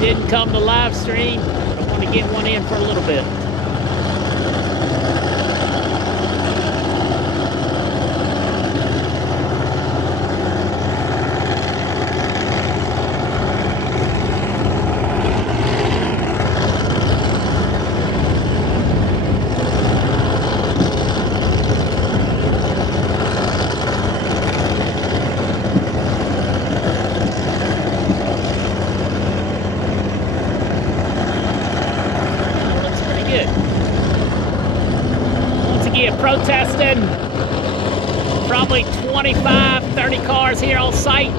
didn't come to live stream. I want to get one in for a little bit. Protesting, probably 25, 30 cars here on site.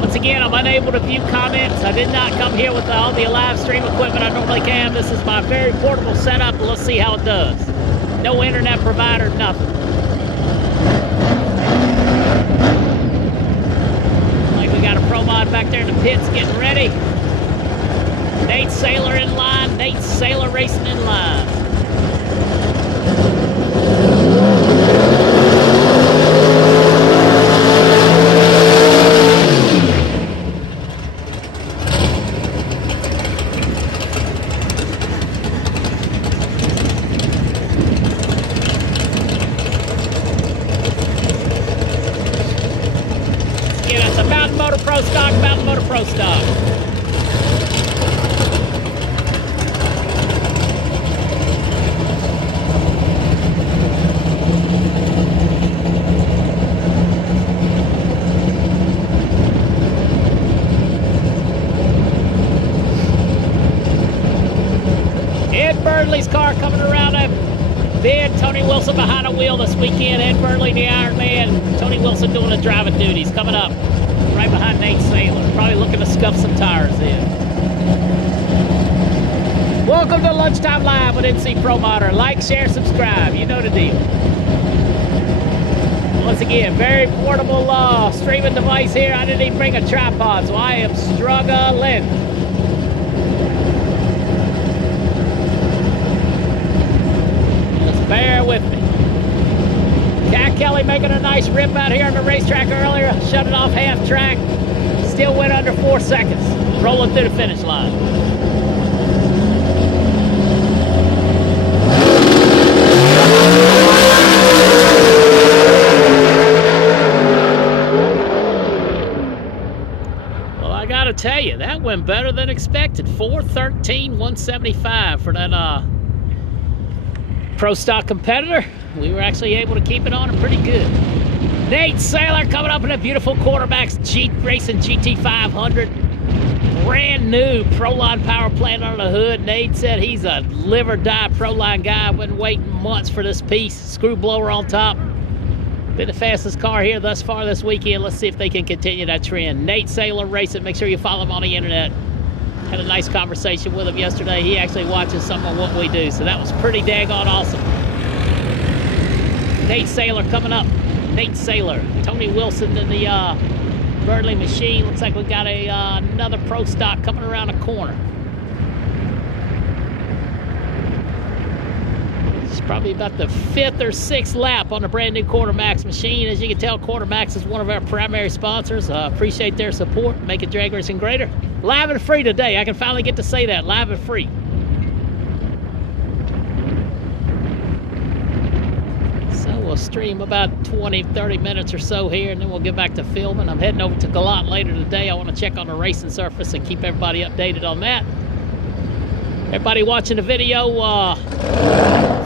Once again, I'm unable to view comments. I did not come here with all the live stream equipment I normally can. This is my very portable setup, and let's see how it does. No internet provider, nothing. Like we got a pro mod back there in the pits getting ready. Nate Saylor in line, Nate Saylor racing in line. Mountain Motor Pro stock. Ed Burnley's car coming around that bend. Tony Wilson behind the wheel this weekend. Ed Burnley, the Iron Man. Tony Wilson doing the driving duties. Coming up right behind Nate Saylor. Probably looking to scuff some tires in. Welcome to Lunchtime Live with NC Pro Modder. Like, share, subscribe. You know the deal. Once again, very portable streaming device here. I didn't even bring a tripod, so I am struggling. Just bear with me. Cat Kelly making a nice rip out here on the racetrack earlier. Shut it off half track. Still went under 4 seconds. Rolling through the finish line. Well, I gotta tell you, that went better than expected. 413, 175 for that Pro Stock competitor. We were actually able to keep it on and pretty good. Nate Saylor coming up in a beautiful Quarterbacks Racing GT500. Brand new Proline power plant under the hood. Nate said he's a live or die Proline guy. Been waiting months for this piece. Screw blower on top. Been the fastest car here thus far this weekend. Let's see if they can continue that trend. Nate Saylor Racing. Make sure you follow him on the internet. Had a nice conversation with him yesterday. He actually watches some of what we do, so that was pretty daggone awesome. Nate Saylor coming up. Nate Saylor, Tony Wilson in the Burnley machine. Looks like we got another Pro Stock coming around the corner. It's probably about the 5th or 6th lap on the brand new Quartermax machine. As you can tell, Quartermax is one of our primary sponsors. Appreciate their support, making drag racing greater. Live and free today. I can finally get to say that, live and free. We'll stream about 20, 30 minutes or so here, and then we'll get back to filming. I'm heading over to Galant later today. I want to check on the racing surface and keep everybody updated on that. Everybody watching the video,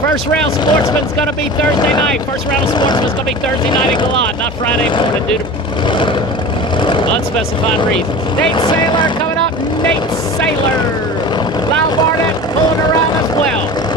first round Sportsman's going to be Thursday night. First round of Sportsman's going to be Thursday night in Galant, not Friday morning due to unspecified reasons. Nate Saylor coming up. Nate Saylor. Lyle Barnett pulling around as well.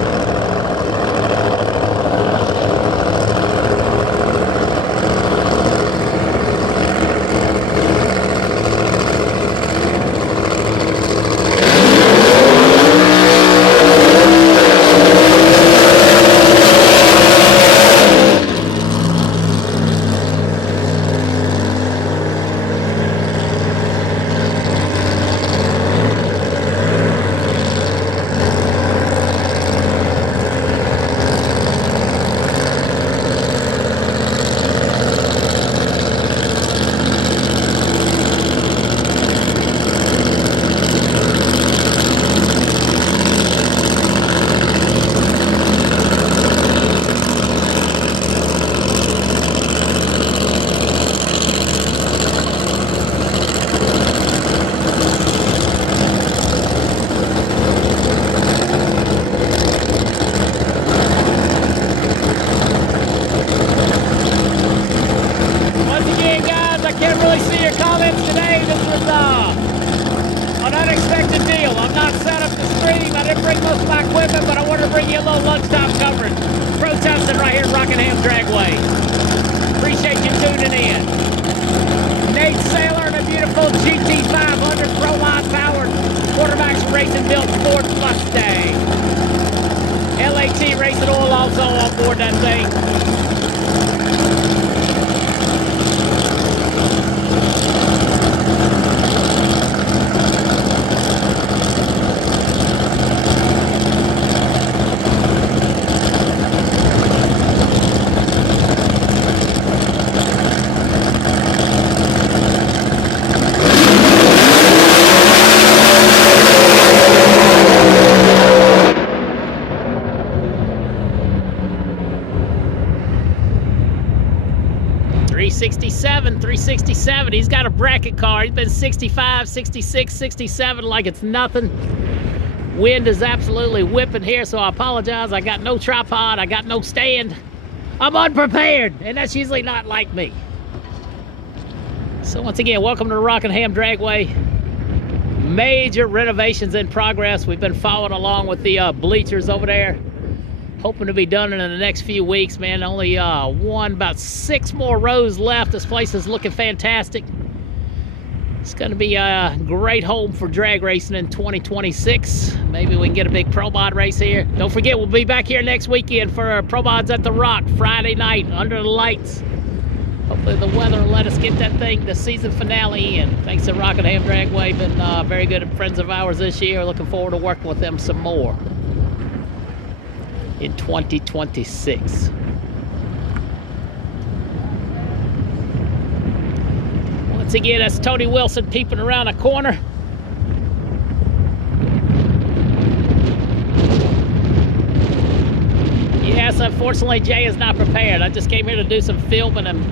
unexpected deal. I'm not set up to stream. I didn't bring most of my equipment, but I wanted to bring you a little lunchtime coverage. Protesting right here at Rockingham Dragway. Appreciate you tuning in. Nate Saylor and a beautiful GT500 Pro Line powered quarterbacks racing built Ford Mustang. LAT Racing Oil also on board that thing. $367. He's got a bracket car. He's been 65, 66, 67 like it's nothing. Wind is absolutely whipping here, so I apologize. I got no tripod. I got no stand. I'm unprepared, and that's usually not like me. So once again, welcome to the Rockingham Dragway. Major renovations in progress. We've been following along with the bleachers over there. Hoping to be done in the next few weeks, man. Only about 6 more rows left. This place is looking fantastic. It's going to be a great home for drag racing in 2026. Maybe we can get a big Pro Mod race here. Don't forget, we'll be back here next weekend for Pro Mods at the Rock, Friday night, under the lights. Hopefully the weather will let us get that thing, the season finale in. Thanks to Rockingham Dragway. Been very good friends of ours this year. Looking forward to working with them some more in 2026. Once again, that's Tony Wilson peeping around a corner. Yes, unfortunately, Jay is not prepared. I just came here to do some filming, and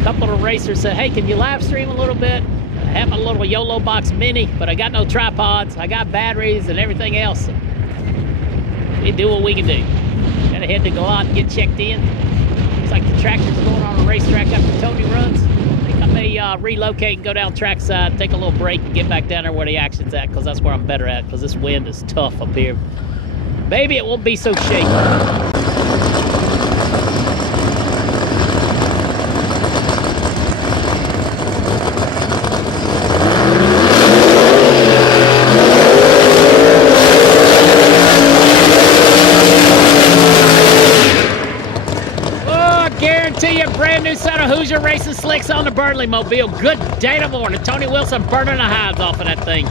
a couple of the racers said, hey, can you live stream a little bit? I have my little YOLO Box Mini, but I got no tripods. I got batteries and everything else. We do what we can do. Gotta head to go out and get checked in. Looks like the tractor's going on a racetrack after Tony runs. I think I may relocate and go down trackside, take a little break, and get back down there where the action's at, because that's where I'm better at, because this wind is tough up here. Maybe it won't be so shaky. Brand new set of Hoosier Racing Slicks on the Burnley Mobile. Good day to morning. Tony Wilson burning the hides off of that thing.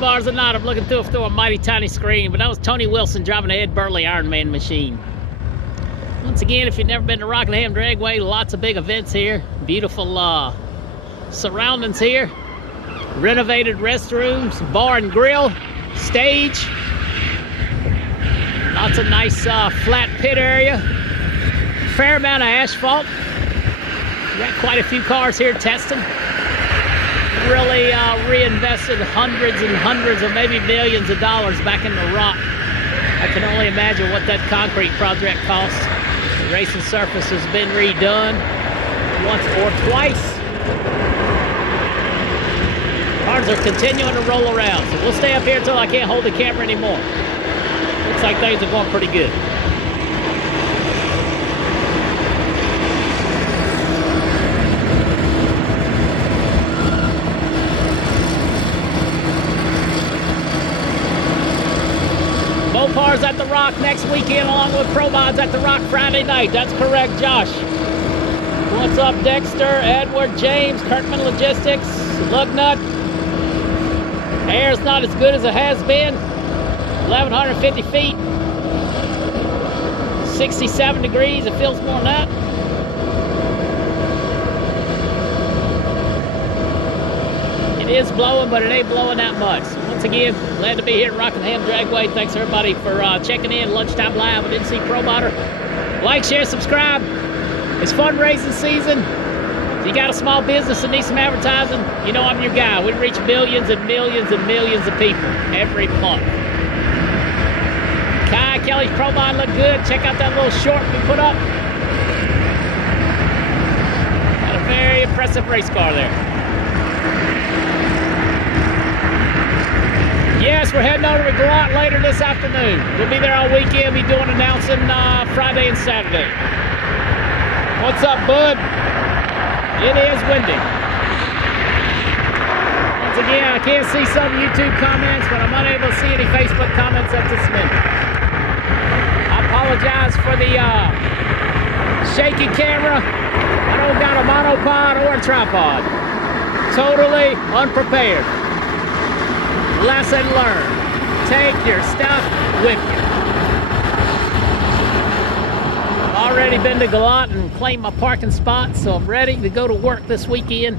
Bars or not, I'm looking through a mighty tiny screen, but that was Tony Wilson driving a Ed Burley Ironman machine. Once again, if you've never been to Rockingham Dragway, lots of big events here. Beautiful surroundings here. Renovated restrooms, bar and grill, stage. Lots of nice flat pit area. Fair amount of asphalt. Got quite a few cars here testing. Really reinvested hundreds and hundreds or maybe millions of dollars back in the rock. I can only imagine what that concrete project cost. The racing surface has been redone once or twice. Cars are continuing to roll around, so we'll stay up here until I can't hold the camera anymore. Looks like things are going pretty good. Mopar's at the Rock next weekend, along with Pro Mods at the Rock Friday night. That's correct, Josh. What's up, Dexter, Edward, James, Kirkman Logistics, Lugnut. Air's not as good as it has been. 1,150 feet. 67 degrees. It feels more than that. It is blowing, but it ain't blowing that much. Once again, glad to be here at Rockingham Dragway. Thanks everybody for checking in. Lunchtime Live with NC Pro Modder. Like, share, subscribe. It's fundraising season. If you got a small business and need some advertising, you know I'm your guy. We reach millions and millions and millions of people every month. Kai, Kelly's Pro Mod look good. Check out that little short we put up. Got a very impressive race car there. Yes, we're heading over to Galant later this afternoon. We'll be there all weekend. Be doing announcing Friday and Saturday. What's up, bud? It is windy. Once again, I can't see some YouTube comments, but I'm unable to see any Facebook comments at this minute. I apologize for the shaky camera. I don't got a monopod or a tripod. Totally unprepared. Lesson learned. Take your stuff with you. Already been to Galant and claimed my parking spot, so I'm ready to go to work this weekend.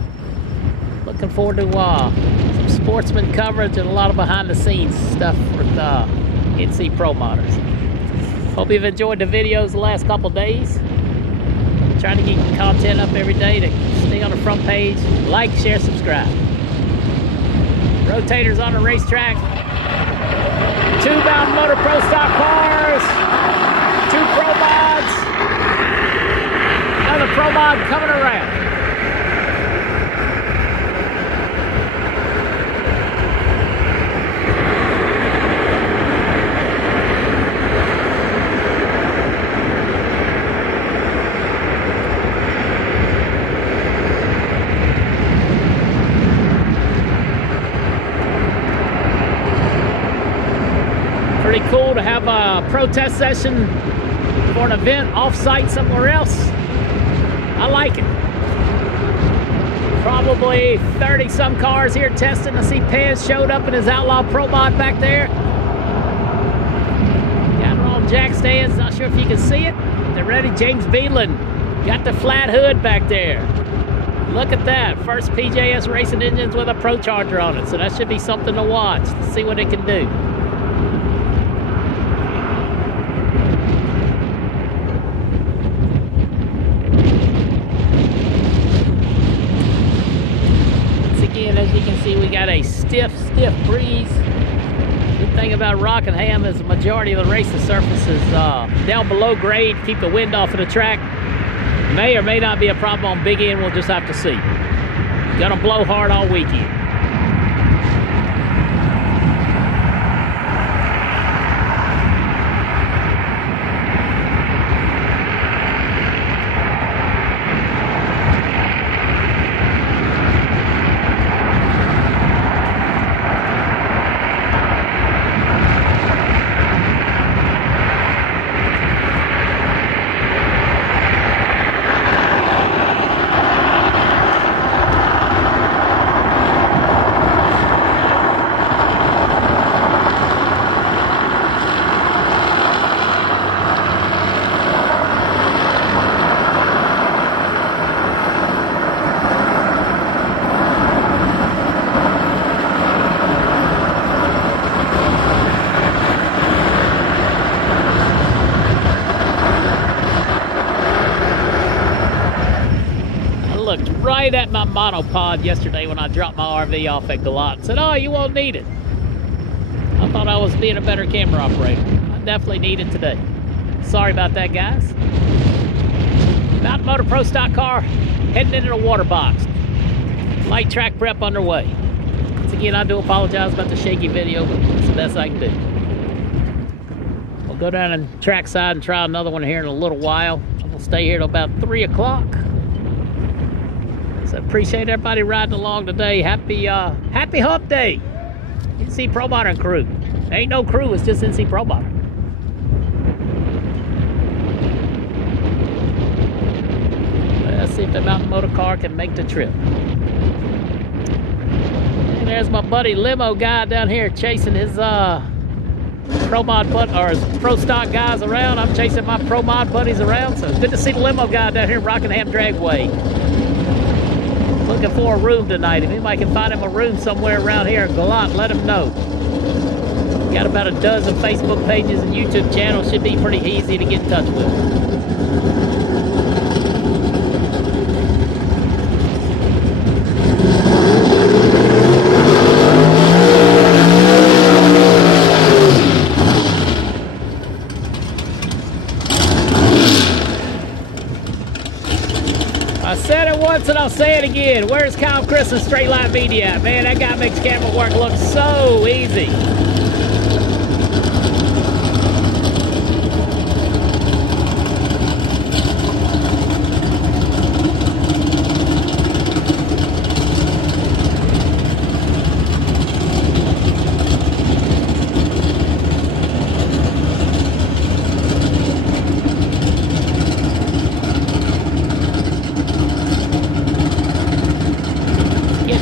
Looking forward to some sportsman coverage and a lot of behind-the-scenes stuff with NC Pro Modders. Hope you've enjoyed the videos the last couple days. Trying to get content up every day to stay on the front page. Like, share, subscribe. Rotators on the racetrack. 2 Mountain Motor Pro stock cars. 2 Pro Mods. Another Pro Mod coming around. Pretty cool to have a protest session for an event off-site somewhere else. I like it. Probably 30-some cars here testing. I see Pez showed up in his Outlaw Pro Mod back there. Got it on jack stands. Not sure if you can see it. They're ready. James Beadland got the flat hood back there. Look at that. First PJS racing engines with a Pro Charger on it. So that should be something to watch to see what it can do. As you can see, we got a stiff breeze. Good thing about Rockingham is the majority of the racing surface is down below grade, keep the wind off of the track. May or may not be a problem on Big End, we'll just have to see. Gonna blow hard all weekend. Right at my monopod yesterday when I dropped my RV off at Galant. Said, oh, you won't need it. I thought I was being a better camera operator. I definitely need it today. Sorry about that, guys. Mountain Motor Pro stock car heading into the water box. Light track prep underway. Once again, I do apologize about the shaky video, but it's the best I can do. We'll go down and trackside and try another one here in a little while. We'll stay here till about 3 o'clock. So appreciate everybody riding along today. Happy hump day. NC Pro Modern crew. There ain't no crew, it's just NC Pro Modern. Let's see if the mountain motor car can make the trip. And there's my buddy Limo guy down here chasing his Pro Mod or his Pro Stock guys around. I'm chasing my Pro Mod buddies around. So it's good to see the Limo guy down here in Rockingham Dragway. Looking for a room tonight. If anybody can find him a room somewhere around here in Gallant, let him know. Got about a dozen Facebook pages and YouTube channels. Should be pretty easy to get in touch with. I said it once and I'll say it again. Where's Kyle Chris and Straight Line Media at? Man, that guy makes camera work look so easy.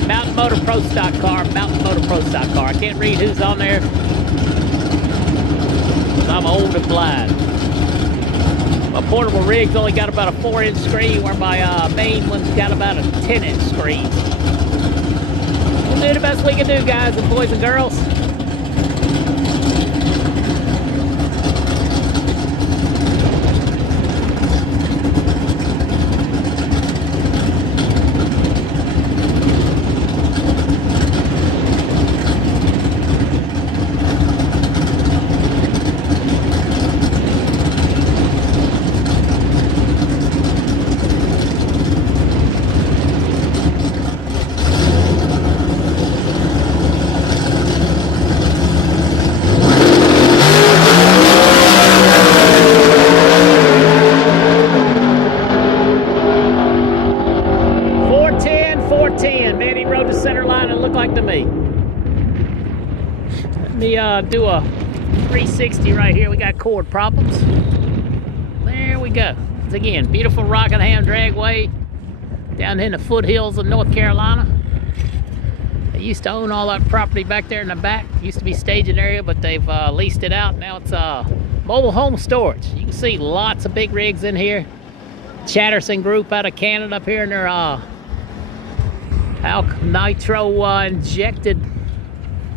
Mountain Motor Pro Stock car, Mountain Motor Pro Stock car. I can't read who's on there because I'm old and blind. My portable rig's only got about a 4-inch screen, where my main one's got about a 10-inch screen. We'll do the best we can do, guys and boys and girls. Man, he rode the center line and looked like to me. Let me do a 360 right here. We got cord problems. There we go. Once again, beautiful Rockingham Dragway down in the foothills of North Carolina. They used to own all that property back there in the back. It used to be staging area, but they've leased it out. Now it's mobile home storage. You can see lots of big rigs in here. Chatterson Group out of Canada up here in their nitro injected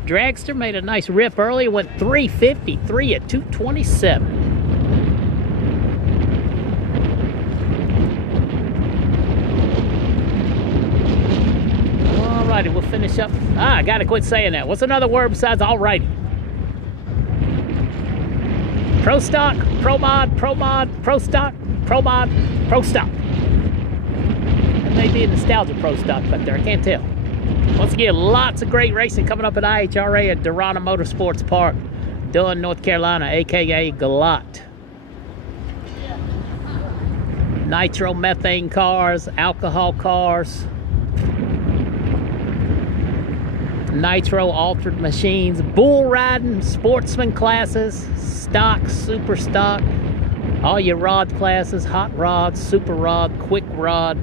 dragster. Made a nice rip early. Went 353 at 227. Alrighty, we'll finish up. I gotta quit saying that. What's another word besides alrighty? Pro Stock, Pro Mod, Pro Mod, Pro Stock, Pro Mod, Pro Stock. Maybe a nostalgia Pro Stock back there, I can't tell. Once again, lots of great racing coming up at IHRA at Durana Motorsports Park, Dunn, North Carolina, aka Gallant. Nitro methane cars, alcohol cars, nitro altered machines, bull riding, sportsman classes, stock, super stock, all your rod classes, hot rod, super rod, quick rod,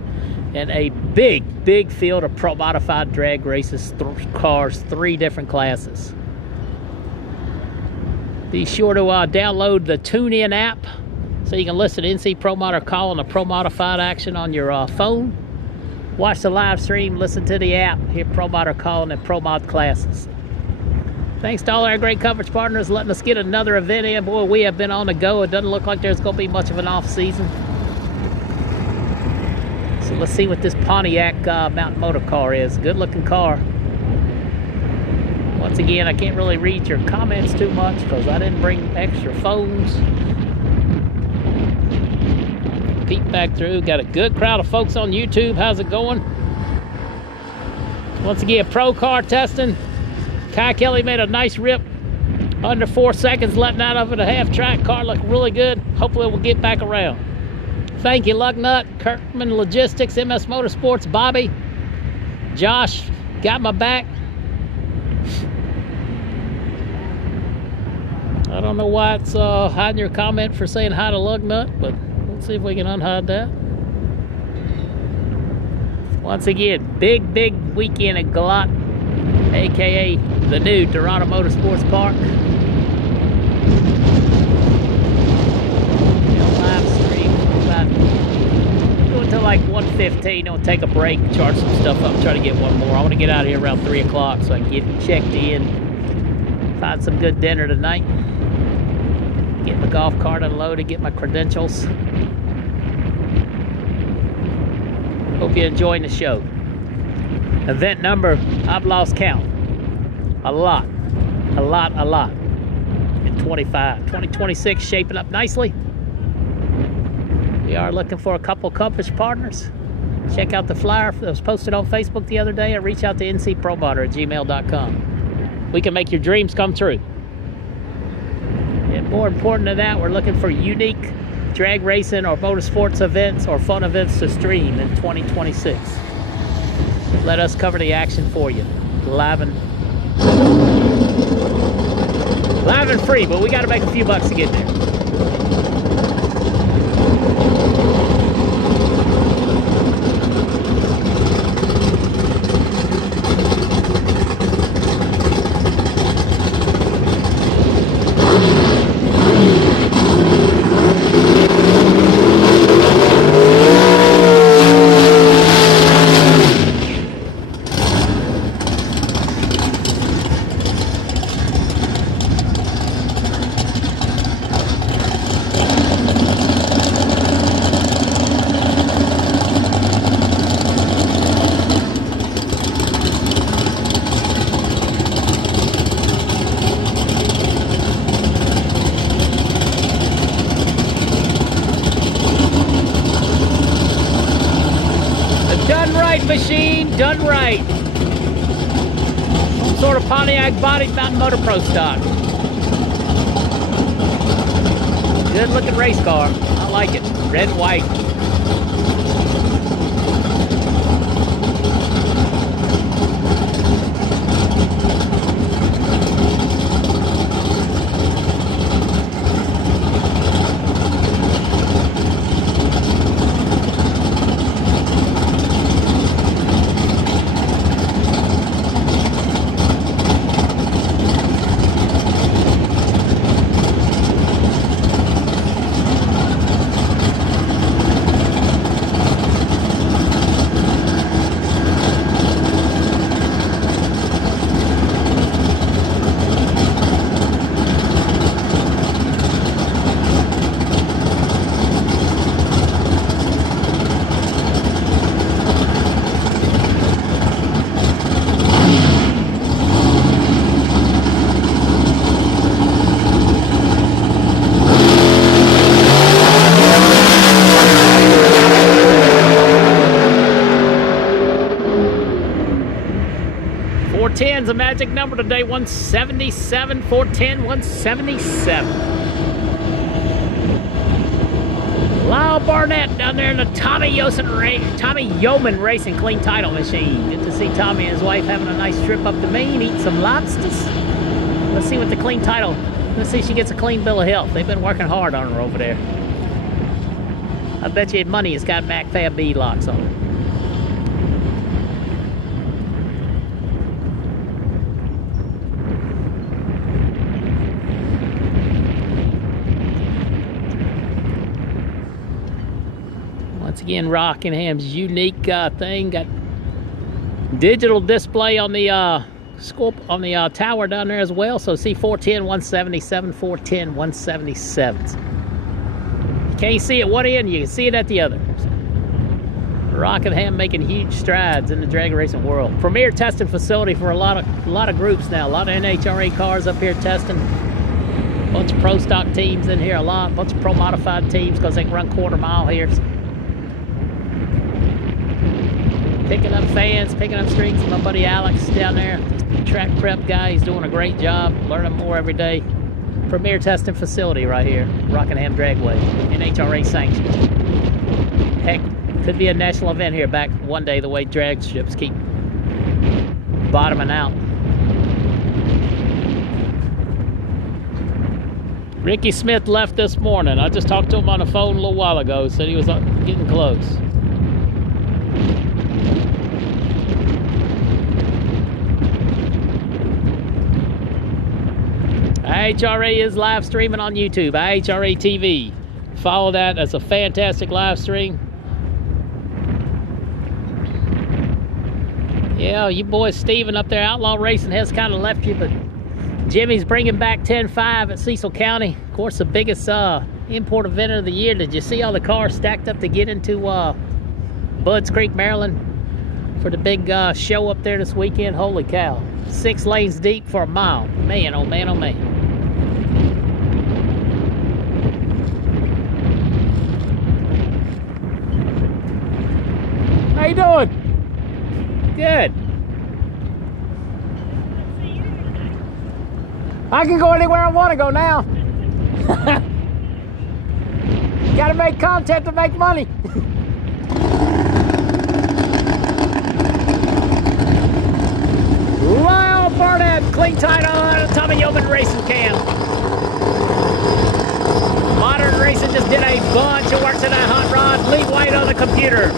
and a big field of pro modified drag races, cars, 3 different classes. Be sure to download the TuneIn app so you can listen to NC Pro Mod or call on the Pro Modified action on your phone. Watch the live stream, listen to the app, hear Pro Mod or call in Pro Mod classes. Thanks to all our great coverage partners letting us get another event in. Boy, we have been on the go. It doesn't look like there's going to be much of an off season. So let's see what this Pontiac mountain motor car is. Good looking car. Once again, I can't really read your comments too much because I didn't bring extra phones. Peek back through. Got a good crowd of folks on YouTube. How's it going? Once again, pro car testing. Kai Kelly made a nice rip under 4 seconds, letting out of it a half track. Car looked really good. Hopefully we'll get back around. Thank you, Lugnut, Kirkman Logistics, MS Motorsports, Bobby, Josh, got my back. I don't know why it's hiding your comment for saying hi to Lugnut, but let's see if we can unhide that. Once again, big weekend at Galot, aka the new Toronto Motorsports Park. Live stream about go until like 1:15. I'll take a break, charge some stuff up, try to get one more. I want to get out of here around 3 o'clock so I can get checked in, find some good dinner tonight, get my golf cart unloaded, get my credentials. Hope you're enjoying the show. Event number, I've lost count. A lot. In 2026 shaping up nicely. We are looking for a couple Compass partners. Check out the flyer that was posted on Facebook the other day, or reach out to ncpromoter@gmail.com. We can make your dreams come true. And more important than that, we're looking for unique drag racing or motorsports events or fun events to stream in 2026. Let us cover the action for you, live and free, but we got to make a few bucks to get there. Machine done right. Some sort of Pontiac body mountain motor pro stock. Good looking race car. I like it. Red and white. Is a magic number today, 177, 410, 177. Lyle Barnett down there in the Tommy Yeoman Racing Clean Title Machine. Good to see Tommy and his wife having a nice trip up to Maine, eating some lobsters. Let's see what the clean title, let's see if she gets a clean bill of health. They've been working hard on her over there. I bet you money has got MacFab B locks on it. Once again, Rockingham's unique thing, got digital display on the scope on the tower down there as well. So see 410, 177, 410, 177. You can't see it one end, you can see it at the other. Rockingham making huge strides in the drag racing world. Premier testing facility for a lot of groups now. A lot of NHRA cars up here testing. Bunch of pro stock teams in here, bunch of pro modified teams because they can run quarter mile here. picking up fans, picking up strings. My buddy Alex down there, track prep guy, he's doing a great job, learning more every day. Premier testing facility right here, Rockingham Dragway, NHRA sanctioned. Heck, could be a national event here back one day the way drag ships keep bottoming out. Ricky Smith left this morning. I just talked to him on the phone a little while ago, said he was getting close. IHRA is live streaming on YouTube, IHRA TV. Follow that. That's a fantastic live stream. Yeah, you boys, Steven up there, Outlaw Racing has kind of left you, but Jimmy's bringing back 10-5 at Cecil County. Of course, the biggest import event of the year. Did you see all the cars stacked up to get into Budds Creek, Maryland for the big show up there this weekend? Holy cow. 6 lanes deep for a mile. Man, oh man, oh man. How you doing? Good. I can go anywhere I want to go now. Gotta make content to make money. Lyle Barnett, clean title on Tommy Yeoman Racing Cam. Modern Racing just did a bunch of work to that hot rod. Lee White on the computer.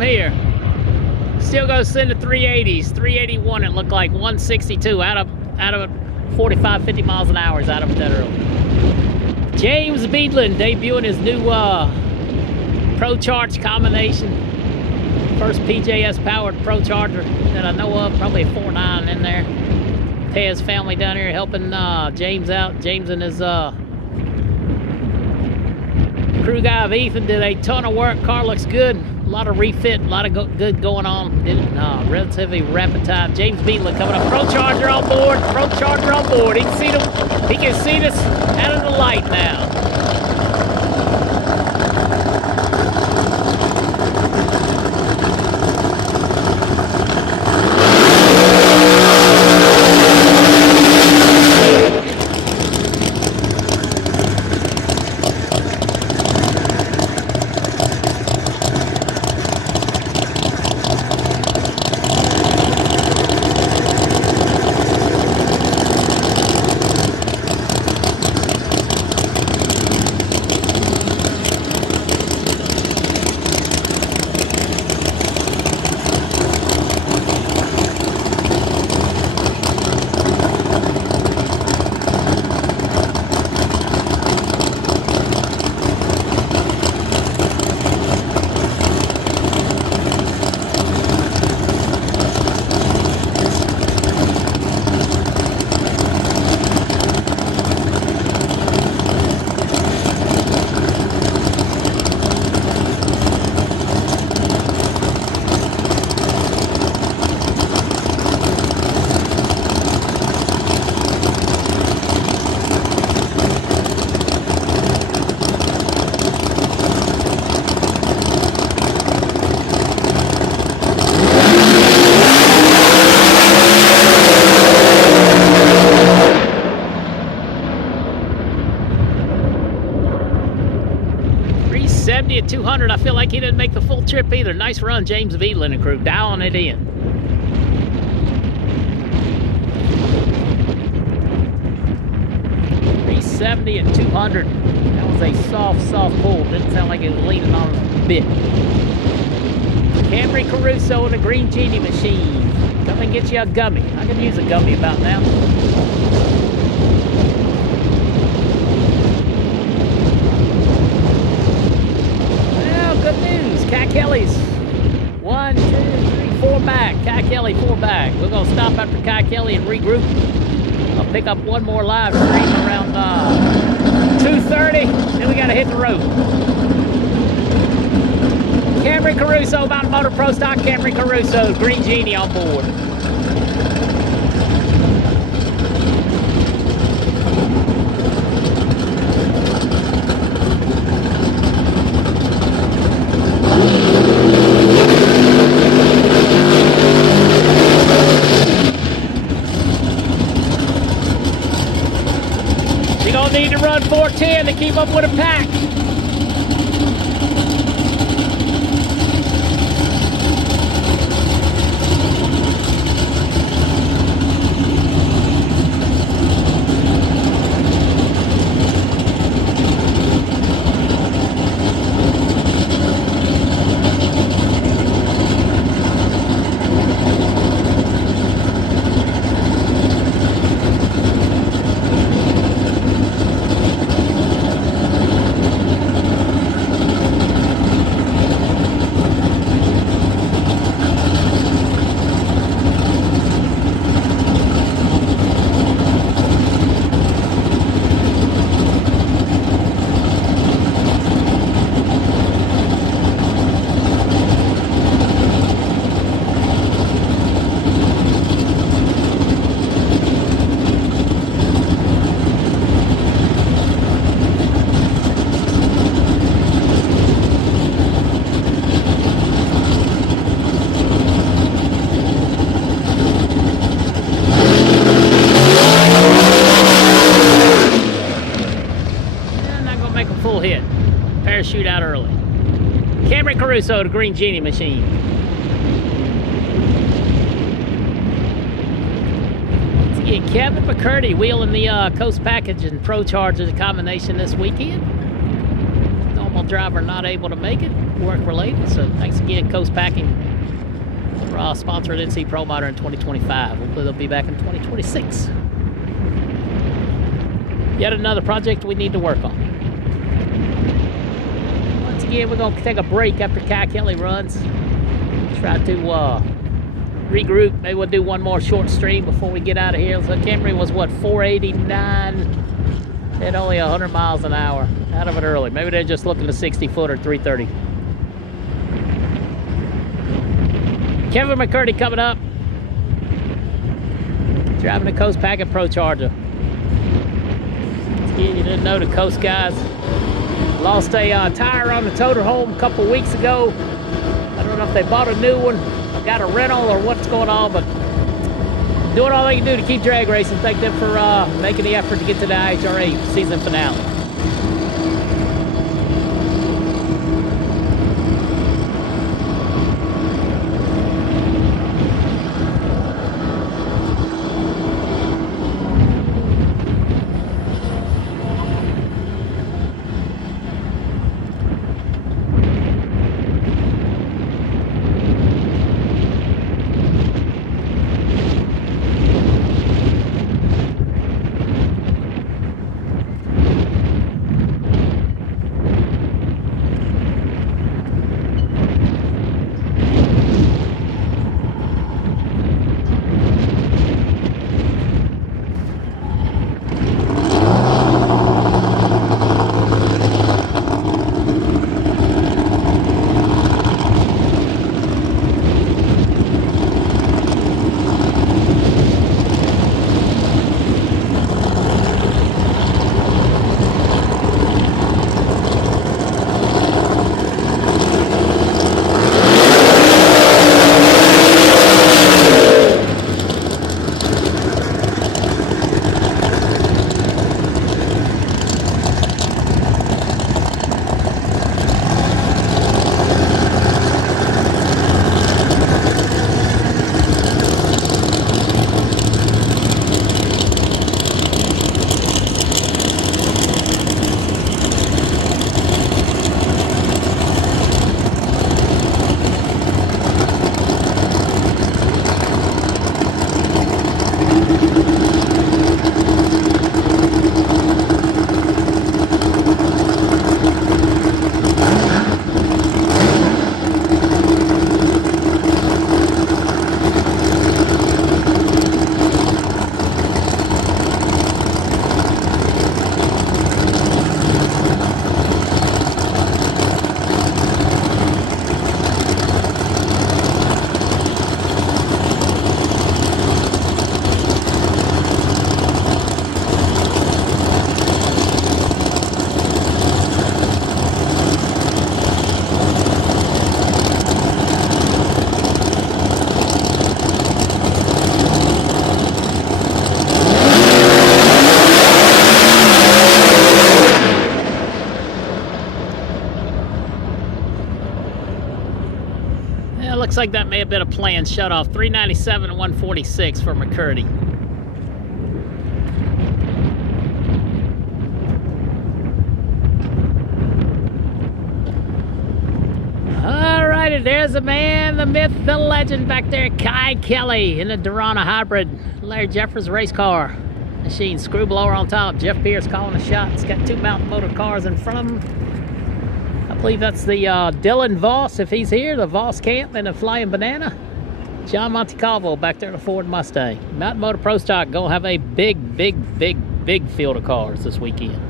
Here still goes into 380s, 381. It looked like 162 out of 45-50 miles an hour is out of it that early. James Beadland debuting his new Pro Charge combination, first PJS powered Pro Charger that I know of, probably a 4.9 in there. Tez family down here helping James out. James and his crew guy of Ethan did a ton of work. Car looks good. A lot of refit, a lot of good going on. Did relatively rapid time. James Beadland coming up. Pro Charger on board. Pro Charger on board. He can see them. He can see this out of the light now. 70 at 200. I feel like he didn't make the full trip either. Nice run, James Veedlin and crew, dialing it in. .370 at 200. That was a soft pull. Didn't sound like it was leaning on a bit. Camry Caruso and a Green Genie machine. Come and get you a gummy. I could use a gummy about now. Well, good news. Cat Kelly's 1, 2, 3, 4 back. Cat Kelly 4 back. We're gonna stop after Cat Kelly and regroup. I'll pick up one more live stream around 2:30. Then we gotta hit the road. Camry Caruso, Mountain Motor Pro Stock Camry Caruso, Green Genie on board. You're gonna need to run 410 to keep up with a pack. Parachute out early. Camry Caruso, the Green Genie machine. Once again, Kevin McCurdy wheeling the Coast Package and Pro Charger combination this weekend. Normal driver not able to make it, work related. So thanks again, Coast Packing, for sponsoring NC Pro Motor in 2025. Hopefully they'll be back in 2026. Yet another project we need to work on. Again, we're going to take a break after Cat Kelly runs. Try to regroup. Maybe we'll do one more short stream before we get out of here. So Camry was, what, 489? At only 100 miles an hour. Out of it early. Maybe they're just looking to 60 foot or 330. Kevin McCurdy coming up. Driving the Coast Packet Pro Charger. Again, you didn't know the Coast guys lost a tire on the toter home a couple weeks ago. I don't know if they bought a new one, got a rental, or what's going on, but doing all they can do to keep drag racing. Thank them for making the effort to get to the IHRA season finale. looks like that may have been a planned shut-off. 397 and 146 for McCurdy. Alrighty, there's the man, the myth, the legend back there, Kai Kelly in the Durana Hybrid. Larry Jeffers race car. Machine, screw blower on top. Jeff Pierce calling the shots. Got two mountain motor cars in front of him. I believe that's the Dylan Voss, if he's here, the Voss Camp and the Flying Banana. John Montecalvo back there in the Ford Mustang. Mountain Motor Pro Stock gonna have a big field of cars this weekend.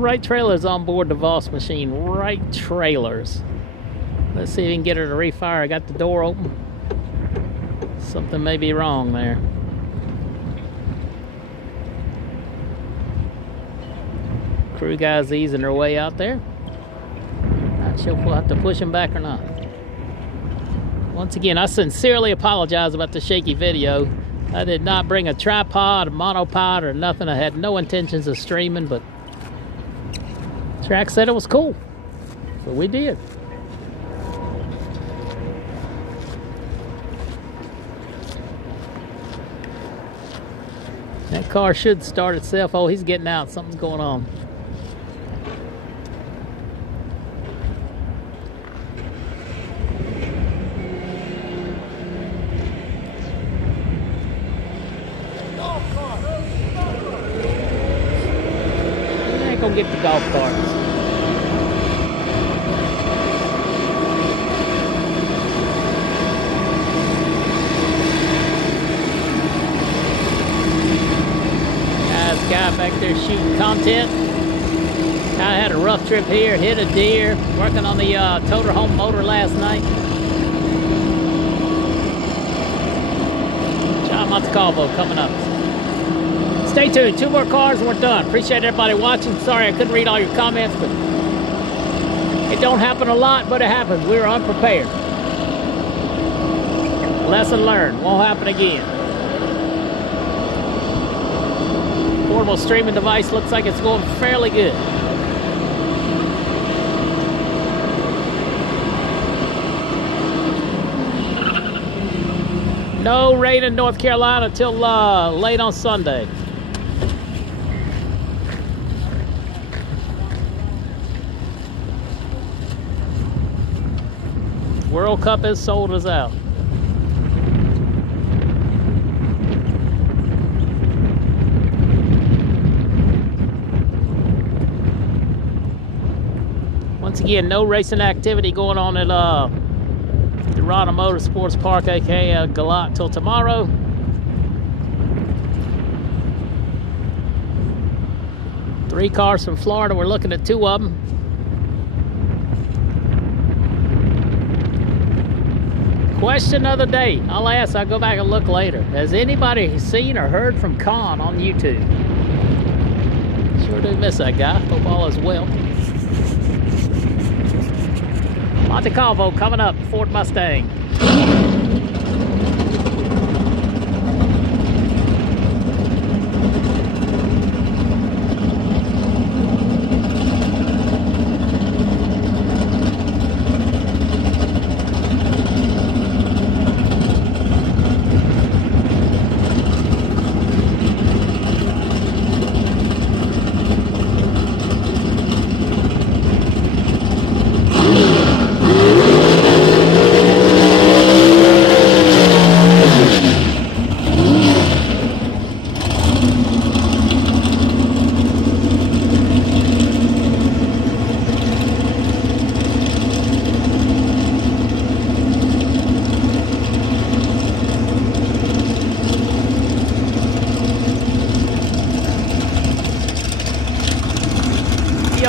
Right trailers on board the Voss machine. Right trailers. Let's see if we can get her to refire. I got the door open. Something may be wrong there. Crew guys easing their way out there. Not sure if we'll have to push them back or not. Once again, I sincerely apologize about the shaky video. I did not bring a tripod, a monopod, or nothing. I had no intentions of streaming, but track said it was cool, so we did. That car should start itself. Oh, he's getting out. Something's going on. I ain't gonna get the golf carts. Guy back there shooting content. Kind of had a rough trip here, hit a deer, working on the toter home motor last night. John Montecalvo coming up. Stay tuned, two more cars and we're done. Appreciate everybody watching. Sorry I couldn't read all your comments, but it don't happen a lot, but it happens. We were unprepared. Lesson learned, won't happen again. Portable streaming device looks like it's going fairly good. No rain in North Carolina until late on Sunday. World Cup has sold us out. Once again, no racing activity going on at Durana Motorsports Park, aka Galat, till tomorrow. Three cars from Florida. We're looking at two of them. Question of the day. I'll ask. I'll go back and look later. Has anybody seen or heard from Con on YouTube? Sure do miss that guy. Hope all is well. Montecalvo coming up, Ford Mustang.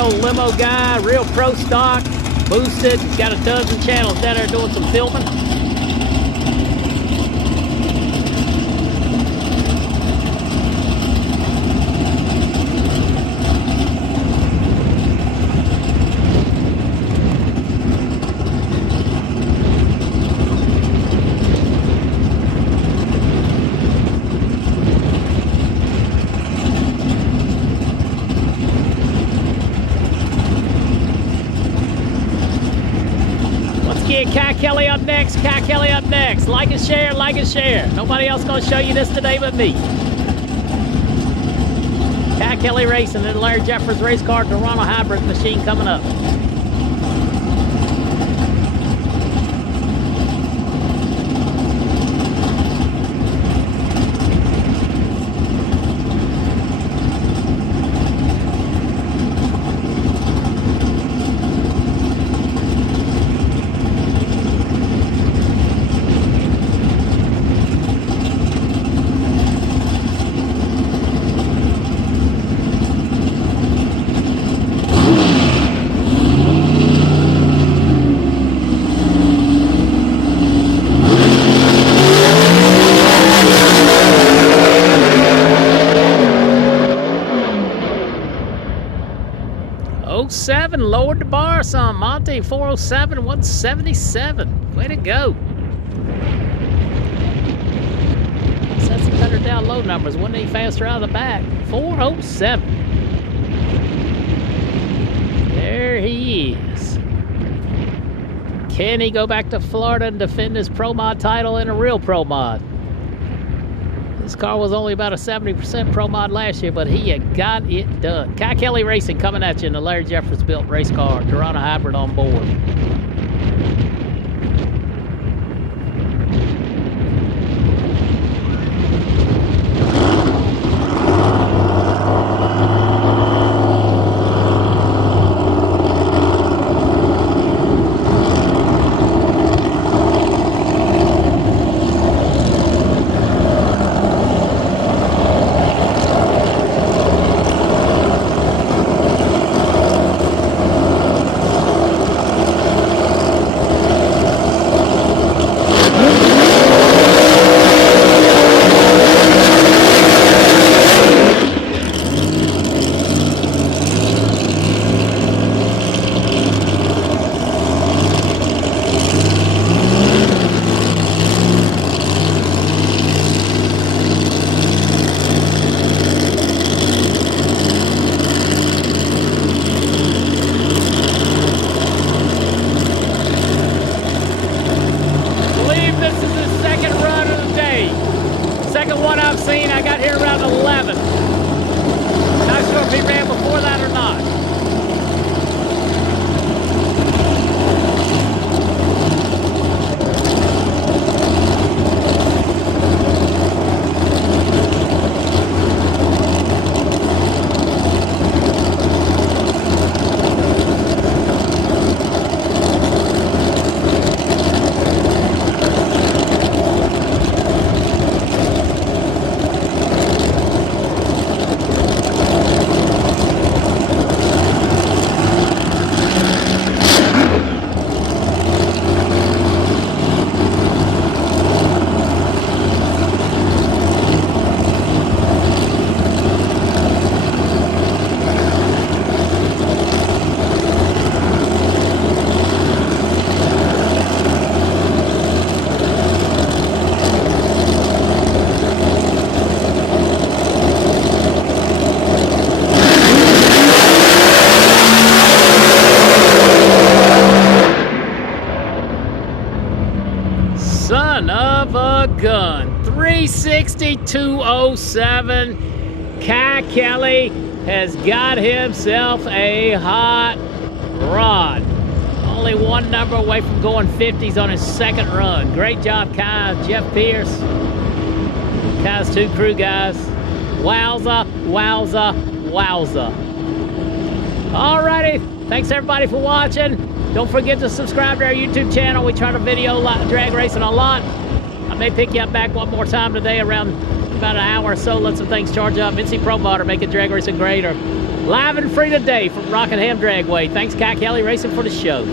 old limo guy, real pro stock, boosted. Got a dozen channels down there doing some filming. Kai Kelly up next. Kai Kelly up next. Like and share, like and share. Nobody else gonna show you this today but me. Kai Kelly Racing and Larry Jeffers race car Toronto hybrid machine coming up. Lowered the bar some. Monty 407 177. Way to go. Set some better down low numbers. Wasn't any faster out of the back. 407. There he is. Can he go back to Florida and defend his Pro Mod title in a real Pro Mod? This car was only about a 70% Pro Mod last year, but he had got it done. Kai Kelly Racing coming at you in the Larry Jeffers built race car. Toronto hybrid on board. I got here around 11. Not sure if he ran before that or not. Son of a gun. 362.07. Kai Kelly has got himself a hot rod. Only one number away from going 50s on his second run. Great job, Kai. Jeff Pierce. Kai's two crew guys. Wowza, wowza, wowza. Alrighty. Thanks everybody for watching. Don't forget to subscribe to our YouTube channel. We try to video drag racing a lot. I may pick you up back one more time today around in about an hour or so, let some things charge up. NC Pro Motor, making drag racing greater. Live and free today from Rockingham Dragway. Thanks, Cat Kelly Racing, for the show.